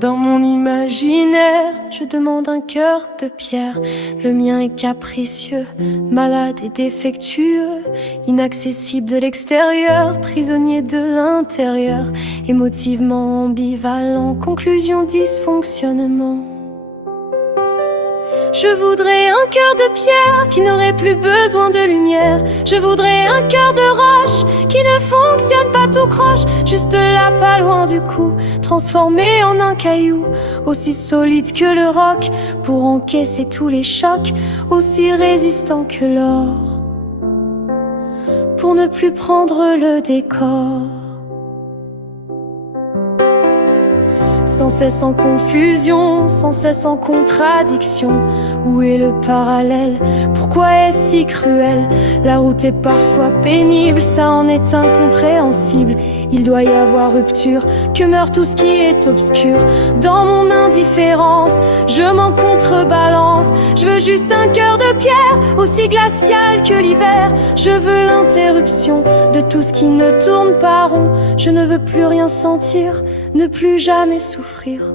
Dans mon imaginaire, je demande un cœur de pierre. Le mien est capricieux, malade et défectueux, inaccessible de l'extérieur, prisonnier de l'intérieur, émotivement ambivalent, conclusion dysfonctionnement. Je voudrais un cœur de pierre qui n'aurait plus besoin de lumière. Je voudrais un cœur de roche qui ne fonctionne pas tout croche, juste là pas loin du cou, transformé en un caillou, aussi solide que le roc pour encaisser tous les chocs, aussi résistant que l'or, pour ne plus prendre le décor. Sans cesse en confusion, sans cesse en contradiction. Où est le parallèle? Pourquoi est-ce si cruel? La route est parfois pénible, ça en est incompréhensible. Il doit y avoir rupture, que meurt tout ce qui est obscur. Dans mon indifférence, je m'en contrebalance. Je veux juste un cœur de pierre, aussi glacial que l'hiver. Je veux l'interruption de tout ce qui ne tourne pas rond. Je ne veux plus rien sentir, ne plus jamais souffrir.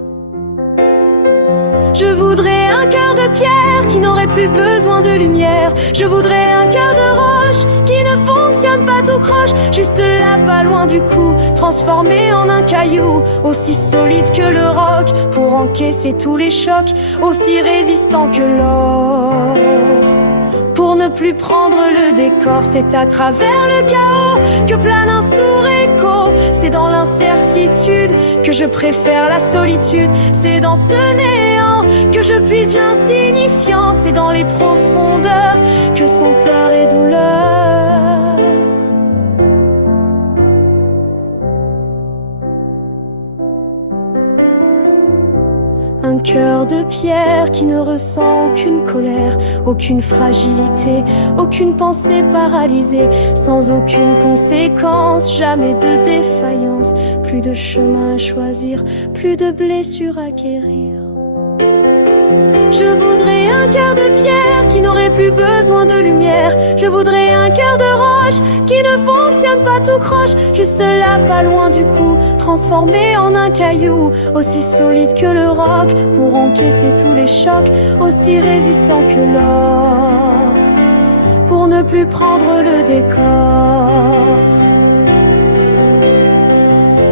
Je voudrais un cœur de pierre qui n'aurait plus besoin de lumière. Je voudrais un cœur de roche qui ne fonctionne pas tout croche, juste là pas loin du cou, transformé en un caillou, aussi solide que le roc pour encaisser tous les chocs, aussi résistant que l'or, pour ne plus prendre le décor. C'est à travers le chaos que plane un sourd écho. C'est dans l'incertitude que je préfère la solitude. C'est dans ce néant que je puise l'insignifiant. C'est dans les profondeurs que sont peur et douleur. Un cœur de pierre qui ne ressent aucune colère, aucune fragilité, aucune pensée paralysée, sans aucune conséquence, jamais de défaillance, plus de chemin à choisir, plus de blessures à guérir. Je voudrais un cœur de pierre qui n'aurait plus besoin de lumière. Je voudrais un cœur de roche qui ne fonctionne pas tout croche, juste là pas loin du cou, transformé en un caillou, aussi solide que le roc pour encaisser tous les chocs, aussi résistant que l'or, pour ne plus prendre le décor.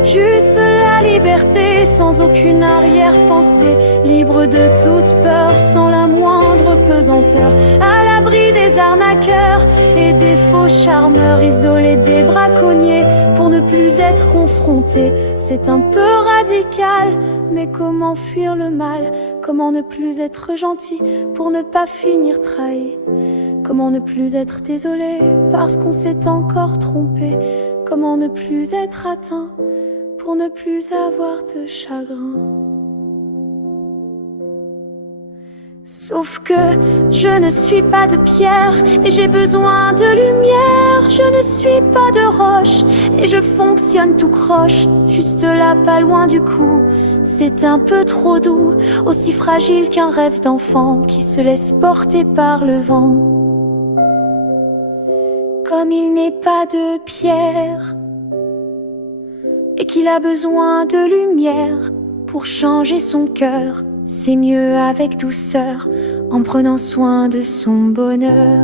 Juste la liberté, sans aucune arrière-pensée, libre de toute peur, sans la moindre pesanteur, à l'abri des arnaqueurs et des faux charmeurs, isolé des braconniers pour ne plus être confronté. C'est un peu radical, mais comment fuir le mal? Comment ne plus être gentil pour ne pas finir trahi? Comment ne plus être désolé parce qu'on s'est encore trompé? Comment ne plus être atteint pour ne plus avoir de chagrin? Sauf que je ne suis pas de pierre et j'ai besoin de lumière. Je ne suis pas de roche et je fonctionne tout croche, juste là pas loin du cou. C'est un peu trop doux, aussi fragile qu'un rêve d'enfant qui se laisse porter par le vent. Comme il n'est pas de pierre et qu'il a besoin de lumière pour changer son cœur, c'est mieux avec douceur, en prenant soin de son bonheur.